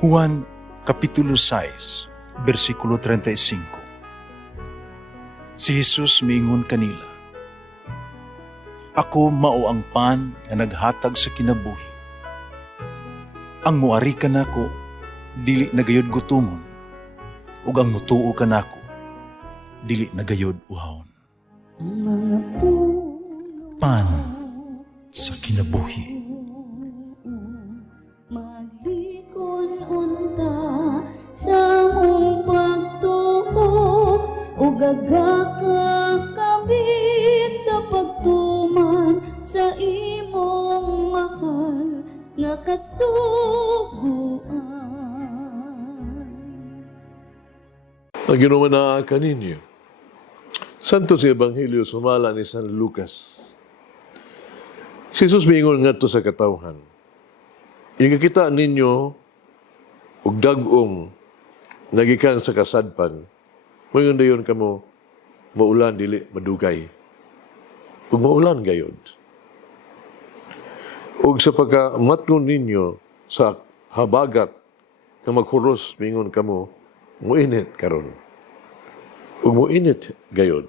Juan Kapitulo 6, versikulo 35. Si Jesus miingon kanila, "Ako mao ang pan nga naghatag sa kinabuhi. Ang muari kanako dili nagayod gutomon, ug ang mutuo kanako dili nagayod uhawon." Ang mga puno Pan sa kinabuhi. maglikon unta sa mong pagtuo ug agakakabi sa pagtuman sa imong mahal nga kasuguan. Ang ginumanaan kaninyo. Santo si Ebanghelyo sumala ni San Lucas. Si Jesus miingon ngadto sa katawhan. Ikakita ninyo og dag-ong nagikan sa kasadpan. Moingon dayon kamo maulan dili madugay. Ug maulan gayod. Ug sa pagkamatngon ninyo sa habagat nga maghuros miingon kamo muinit karon. Ug muinit gayod.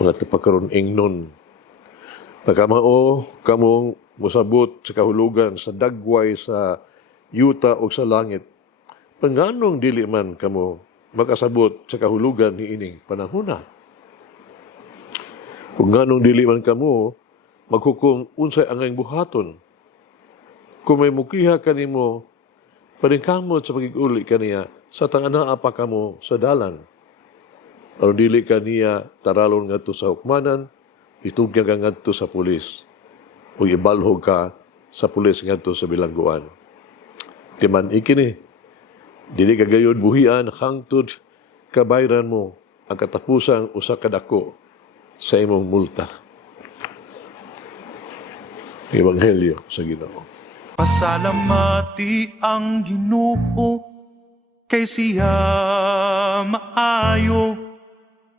Mga tapakaron ingnon. Nakamao kamong musabot sa kahulugan sa dagway sa yuta o sa langit. Panganong dili man kamo makasabot sa kahulugan ni ining panahona. Kung nganong dili man kamo maghukom unsay angay buhaton. Kung may mukiha kanimo paningkamot sa pagiguli kaniya sa tanganaa pa kamo sa dalan. Aron dili kaniya taralon ngadto sa hukmanan, itugya ka ngadto sa pulis. O ibalhog ka sa pulis ngadto sa bilangguan. Timan ikini, dili ka gayod buhian hangtod kabayran mo ang katapusang usa ka dako sa imong multa. Ebanghelyo sa Ginoo. Pasalamati ang Ginoo kay siya maayo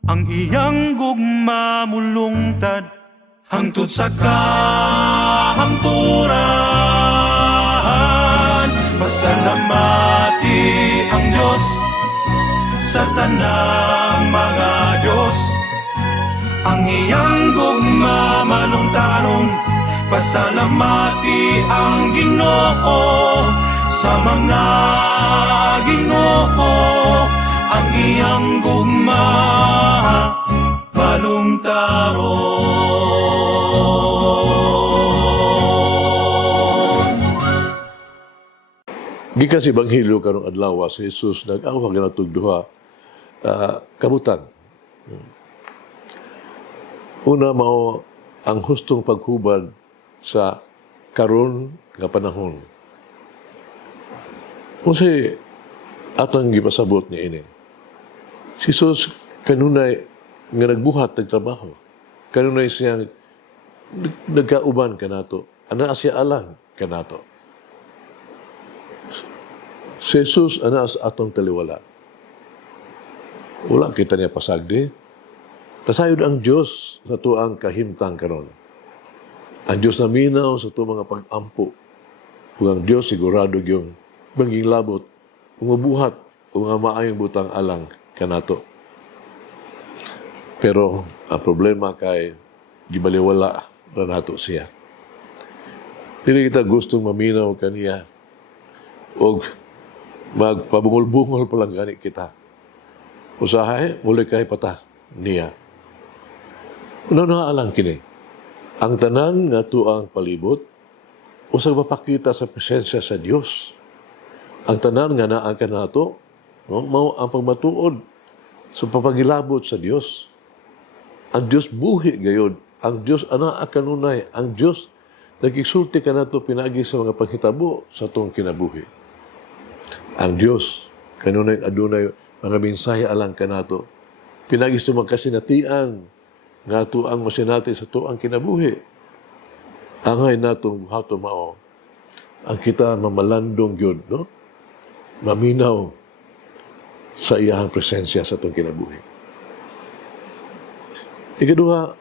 ang iyang gugma mulungtad hangtod sa kahangturan. Pasalamati ang Diyos sa tanang mga Diyos ang iyang gugma malungtaron. Pasalamati ang Ginoo sa mga Ginoo ang iyang gugma balungtaron. Gikan si Ebanghelyo karong adlaw si Jesus nag-awag na duha kabutan. Una mao ang hustong paghubad sa karon nga panahon. Unsay atong gipasabot ni ini? Si Jesus kanunay nga nagbuhat ng trabaho. Kanunay siyang nagkauban kanato. Ana siya alang kanato. Si Jesus ana sa atong taliwala. Wala kita niya pasagdi. Kasayod ang Diyos sa tuang kahimtang karon. Ang Diyos na minaw sa tuang mga pag-ampo. Ug ang Diyos sigurado yung maging labot, umubuhat o mga maayong butang alang kanato. Pero ang problema kay gibaliwala na nato siya. Dili kita gustong maminaw kaniya o magpabungol-bungol pa lang gani kita. Usahay, muli kay pata niya. Una na alang kini. Ang tanan nga tuang palibot, usag mapakita sa presensya sa Dios. Ang tanan nga naa kanato, no, mao ang pagmatuod sa papagilabot sa Dios. Ang Dios buhi gayod, ang Dios ana kanunay, ang Dios nagigsulti kanato pinagi sa mga paghitabo sa tong kinabuhi. Ang Dios kanunay adunay mga mensahe alang kanato. Pinagi sa mga kasinatian nga tuang masinati sa tuang kinabuhi. Angay natong buhato mao ang kita mamalandong gyud, no? Maminaw sa iyang presensya sa itong kinabuhi. Ikaduha,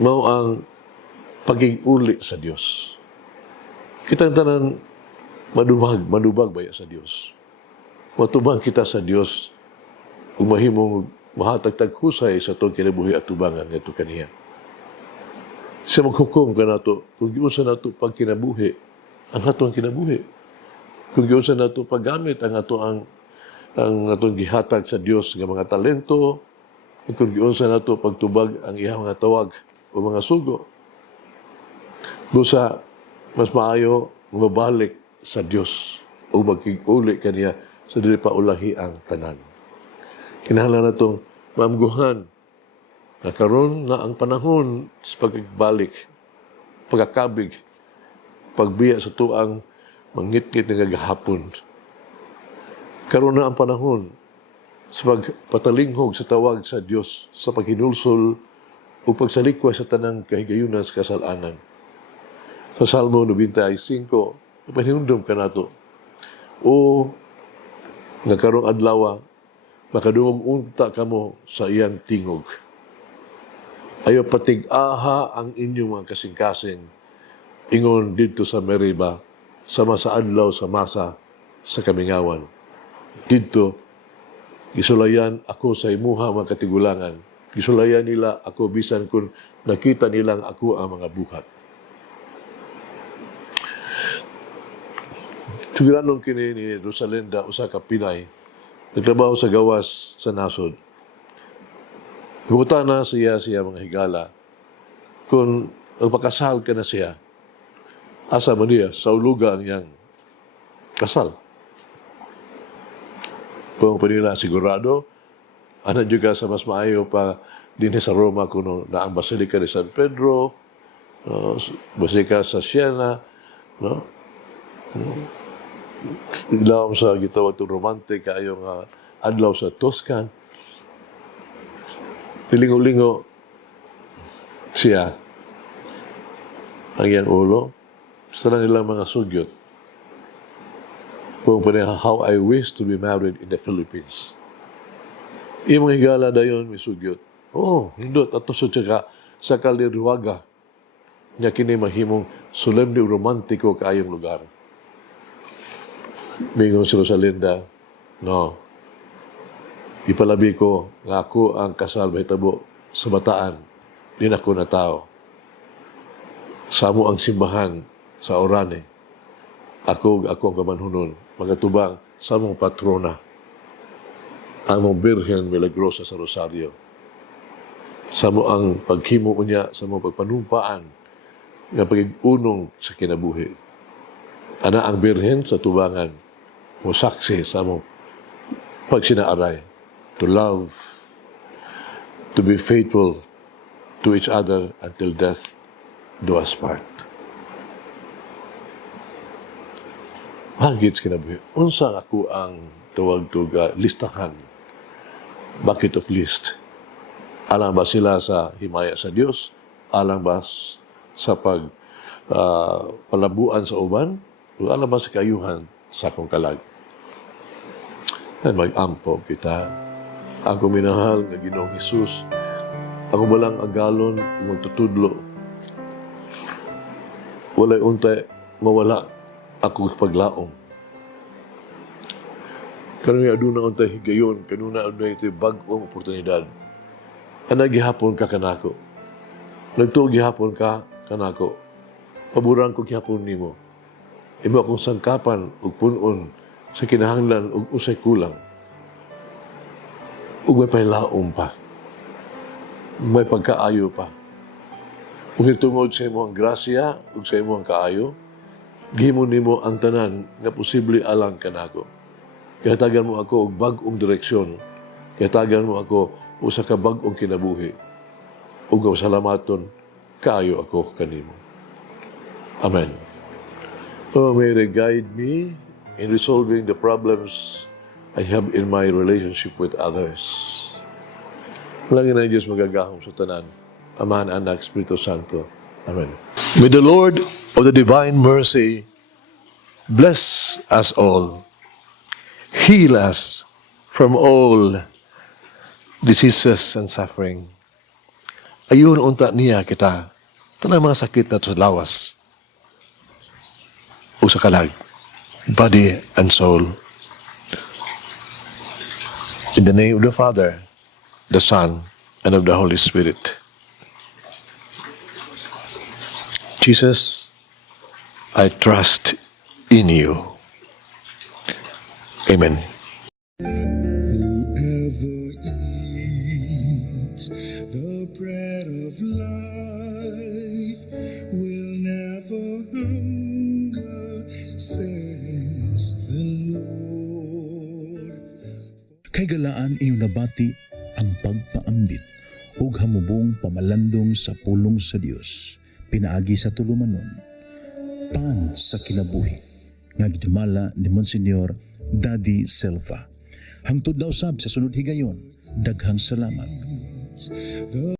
mao ang paging-uli sa Diyos. Kitang tanan manubag baya sa Dios. Matubang kita sa Dios ug mahimong mahatag husay sa atong kinabuhi at tubangan ngadto kaniya. Siya maghukom ka nato kung giunsa nato pagkinabuhi ang atong kinabuhi. Kung giunsa nato paggamit ang atong gihatag sa Dios nga mga talento, kung giunsa nato pagtubag ang iyang mga tawag o mga sugo. Busa mas maayo mabalik sa Dios o magkig-uli kaniya sa dili pa ulahi ang tanan. Kinahanglan natong maamguhan na karon na ang panahon sa pagbalik, pagkakabig, pagbiya sa tuang mangit-ngit nga gahapon. Karon na ang panahon sa pagpatalinghog sa tawag sa Dios sa paghinulsol o pagsalikwa sa tanang kahigayunan sa kasalanan. Sa Salmo 95, pahinumdum ka nato. O nga karong adlaw makadungog unta kamo sa iyang tingog. Ayo patig-aha ang inyong mga kasing-kasing ingon didto sa Meriba, sama sa adlaw sa masa sa kamingawan. Didto gisulayan ako sa imuha mga katigulangan. Gisulayan nila ako bisan kung nakita nilang ako ang mga buhat. Tugiranong kini ni Rosalinda usa ka Pinay nagtrabaho sa gawas sa nasod. Buta na siya mga higala kung magpakasal ka na siya asa man niya sa uluga ang iyang kasal. Kung panila sigurado, anak juga sa mas maayo pa din sa Roma kuno na ang Basilica de San Pedro, Basilica sa Siena, no? Ilawam sa gitawag itong romantic kayong adlaw sa Toscan. Pilingo-lingo siya ang iyang ulo. Sa nilang mga sugyot. Kung how I wish to be married in the Philippines. Yung mga higala na yun, may sugyot. Hindot. At ito sa Kalirwaga. Niya kini mahimong solemne romantiko kaayong lugar. Mingon si Rosalinda, no, ipalabi ko nga ako ang kasal mahitabo sa bataan, din ako na tao. Samo ang simbahan sa Orane. Ako ang kamanhunon, magatubang sa mong patrona, ang mong Birhen Milagrosa sa Rosario. Samo ang paghimo niya sa mong pagpanumpaan nga pag-unong sa kinabuhi. Ana ang Birhen sa tubangan, mo saksi sa mong pagsinaaray. To love, to be faithful to each other until death do us part. Hagit kinabuhi. Unsa ako ang tawag tuga listahan, bucket of list. Alang ba sila sa himaya sa Dios? Alang ba sa palabuan sa uban? O alang ba sa kayuhan sa akong kalag? Ay mag-ampo kita. Ako minahal nga Ginoong Hesus. Ako balang agalon magtutudlo. Walay untay mawala ako paglaom. Kanuna aduna untay higayon, kanuna aduna ito bag-ong oportunidad. Ana gihapon ka kanako. Nagtuog gihapon ka kanako. Paborang ko gihapon nimo. Imo akong sangkapan ug punon sa kinahanglan ug usay kulang. Ug may pailaom pa. May pagkaayo pa. Ug tungod sa imong grasya ug sa imong kaayo, gihimo nimo ang tanan nga posible alang kanako. Kihatagan mo ako og bag-ong direksyon. Kihatagan mo ako usa ka bag-ong kinabuhi. Ug salamaton kaayo ako kanimo. Amen. Oh, may they guide me in resolving the problems I have in my relationship with others. Malangin ang Diyos magagahom sa tanan. Amahan, Anak, Espiritu Santo. Amen. May the Lord of the divine mercy bless us all, heal us from all diseases and suffering. Ayun unta niya kita, tanang mga sakit na sa lawas o sa kalag. body and soul. In the name of the Father, the Son, and of the Holy Spirit. Jesus, I trust in you. Amen. Whoever eats the bread of life will never hunger, says the Lord. Kay galaan inyong nabati ang pagpaambit ug hamubong pamalandong sa pulong sa Dios pinaagi sa tulumanon. Pan sa kinabuhi nga gidumala ni Monsignor Daddy Silva. Hangtod na usab sa sunod higayon, daghang salamat.